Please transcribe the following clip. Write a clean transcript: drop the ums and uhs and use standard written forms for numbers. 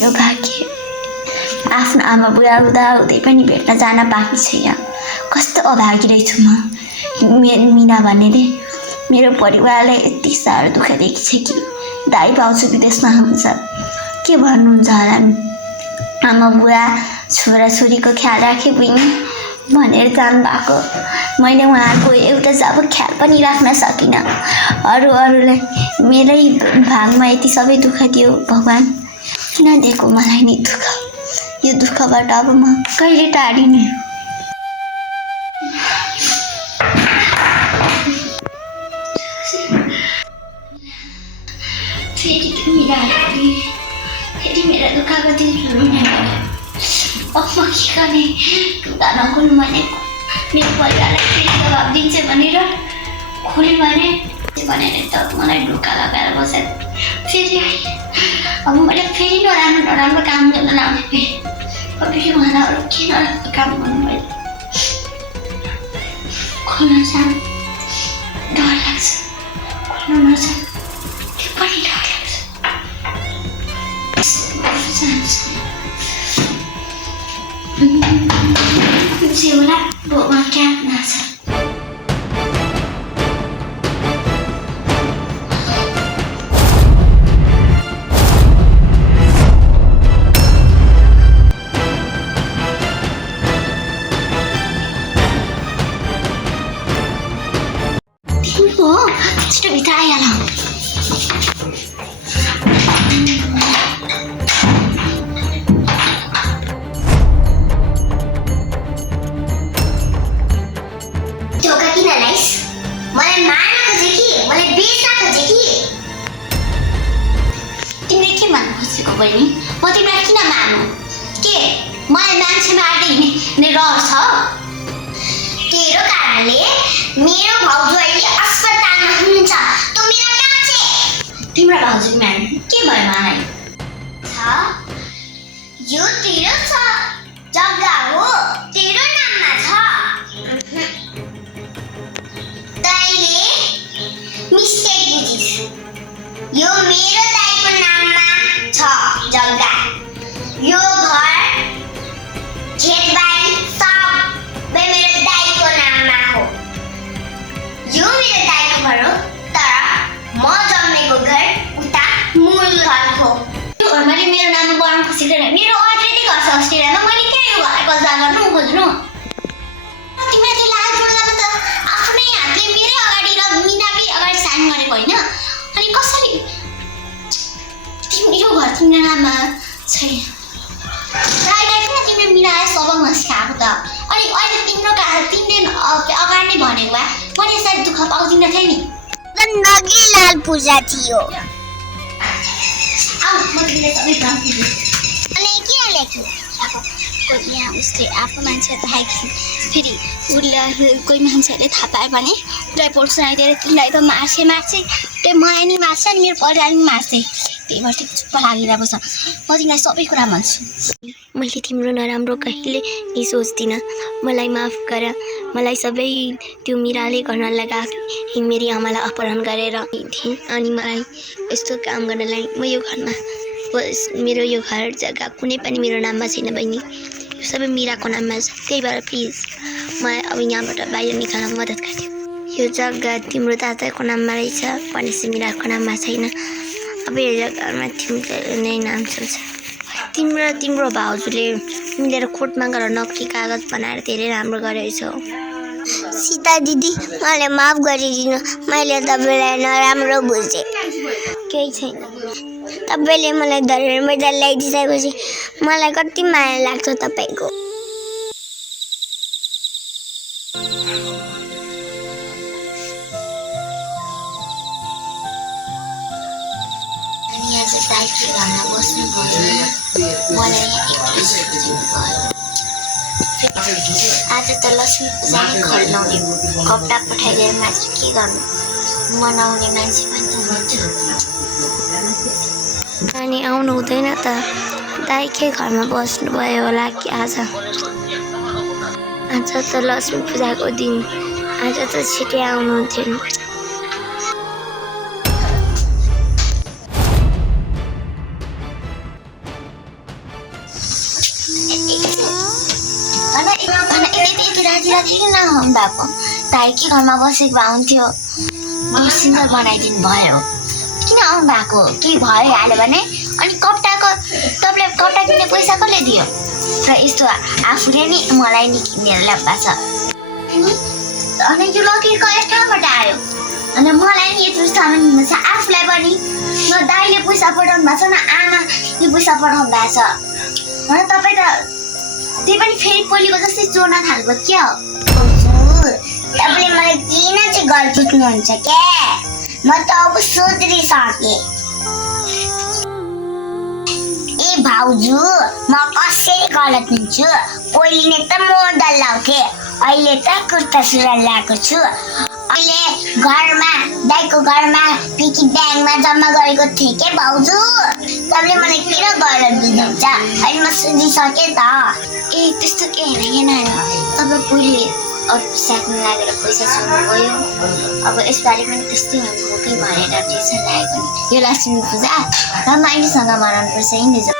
मेरो भाग्य आफ्नो आमा बुढा हुँदै पनि भेट्न जान पाएकी छैन। कस्तो अभागी रहेछु म। मिना भन्नेले मेरो परिवारलाई यति साह्रो दुःख दिएकी छ कि दाइ भाउजू विदेशमा हुन्छ, के भन्नुहुन्छ होला। आमा बुढा छोराछोरीको ख्याल राखे बहिनी भनेर जानुभएको। मैले उहाँको एउटा जब ख्याल पनि राख्न सकिनँ। अरूलाई मेरै भागमा यति सबै दुःख दियो भगवान्, किन दिएको मलाई नि दुःख। यो दुःखबाट अब म कहिले टाढिने। फेरि मेरा दुःखको दिन सुरु हुने भयो। अब म के गर्ने, दुःख नखोल्नु भनेको मेरो परिवारलाई फेरि जवाब दिन्छ भनेर खोल्यो भनेर त मलाई ढुक्का लगाएर बसेर फेरि अब मैले फेरि नराम्रो काम गर्न लाग्ने फेरि फेरि उहाँलाई अरू के नराम्रो काम गर्नु मैले खोल्न जानु डर लाग्छ, खोल्न नजानु त्यो पनि डर लाग्छ। जे होला भगवान क्या नाच छिटो भित्र आइहाल। धोका किन लाइस? मलाई मार्न खोजे कि मलाई बेच्न खोजे कि? तिमीले के भन्न खोजेको बहिनी? म तिमीलाई किन मार्नु? के मलाई मान्छे मार्दै हिँड्ने रहर छ? तेरो कारणले मेरो भाउजू अहिले अस्पतालमा हुनुहुन्छ। तँ मेरो मान्छे। तिम्रो भाउजू म्याम के भयो मलाई? यो तेरो छ जग्गा हो, तेरो नाममा छ। तैँले मिस्टेक बुझिस्। यो मेरो दाइको नाममा छ जग्गा। यो घर खेतबारी सबै मेरो दाइको नाममा हो। यो मेरो दाइको घर हो, तर म जन्मेको घर उता मूल घर हो। यो घर मैले मेरो नाममा बनाउन खोजेको छैन। मेरो अलरेडी घर छ अस्ट्रेलियामा। मैले किन यो घरलाई कब्जा गर्नु खोज्नु? तिमीले त्यो लाल फुललाई त आफ्नै हातले मेरै अगाडि र मिनाकै अगाडि साइन गरेको होइन? अनि कसरी यो घर तिम्रो नाममा छैन? राईलाई किन तिमीले मिनालाई सबक सिकाएको त? अनि अहिले तिम्रो तिमीले अगाडि नै भनेको भए मैले यसरी दुःख पाउँदिन थिएँ नि। नगली लाल पूजा थियो। म तिमीले सबै भन्छु। अनि किन लेख्यो? कोही यहाँ उसले आफ्नो मान्छे राखेको फेरि उसले कोही मान्छेहरूले थाहा पायो भने रिपोर्ट सुनाइदिएर तिमीलाई त मार्छे त्यो मलाई नि मार्छ नि मेरो परिवार नि मार्छे। त्यही भएर चुप्प लागिरहेको छ। म तिमीलाई सबै कुरा भन्छु। मैले तिम्रो नराम्रो कहिले नि सोच्दिनँ। मलाई माफ गर। मलाई सबै त्यो मिराले गर्न लगाएको मेरी आमालाई अपहरण गरेर थिएँ। अनि मलाई यस्तो काम गर्नलाई म यो घरमा मेरो यो घर जग्गा कुनै पनि मेरो नाममा छैन बहिनी। यो सबै मिराको नाममा छ। त्यही भएर प्लिज मलाई अब यहाँबाट बाहिर निकाल्न मद्दत गरिदियो। यो जग्गा तिम्रो दादाको नाममा रहेछ भनेपछि मिराको नाममा छैन। अब यो जग्गामा तिम्रो नै नाम चल्छ। तिम्रो भाउजूले मिलेर कोर्टमा गएर नक्कली कागज बनाएर धेरै राम्रो गरेछौ। सीता दिदी मलाई माफ गरिदिनु। मैले तपाईँलाई नराम्रो बुझेँ। केही छैन। तपाईँले मलाई धरेर मैदान ल्याइदिइसकेपछि मलाई कति माया लाग्छ तपाईँको। आज दाइको घरमा बस्नु भयो। मलाई आज त लक्ष्मी पूजा नै घर ल्याउने कपडा पठाइदिएर मात्र के गर्नु, मनाउने मान्छे पनि त हुन्छु। अनि आउनु हुँदैन त? दाइकै घरमा बस्नुभयो होला कि आज त लक्ष्मी पूजाको दिन। आज त छिटै आउनुहुन्थ्यो नि। यति राति किन आउनु भएको ताई के घरमा बसेको भए हुन्थ्यो सिङ्गल बनाइदिनु भयो किन आउनु भएको के भइहाल्यो भने अनि तपाईँलाई कपडा किन्ने पैसा कसले दियो र यस्तो आफूले नि मलाई नि किनेर ल्याएको छ अनि यो लकेट कहाँबाट आयो अनि मलाई नि यत्रो सामान किन्नु छ आफूलाई पनि न दाइले पैसा पठाउनु भएको छ न आमाले पैसा पठाउनु भएको छ र तपाईँ त त्यही पनि फेरि पोलीको जस्तै चोर्न थाल्नु क्या हो हजुर तपाईँले मलाई किन चाहिँ गल्ती बुझ्नुहुन्छ क्या म त अब सुध्रिसकेँ ए भाउजू म कसरी गलत हुन्छु पहिले नै त मोडल लाउँथेँ अहिले त कुर्ता सुरुवाल ल्याएको छु अहिले घरमा दाइको घरमा पिकी ब्याङ्कमा जम्मा गरेको थिएँ के भाउजू तपाईँले मलाई किन गलत बुझ्नुहुन्छ अहिले म सुधिसकेँ त ए त्यस्तो के होइन नानी तपाईँ पहिले अरू साथमा लागेर पैसा चोर्नु गयो अब यसपालि पनि त्यस्तै हुन्छ कि भनेर टेन्सन लागेको नि यो लक्ष्मी पूजा रमाइलोसँग मनाउनु पर्छ है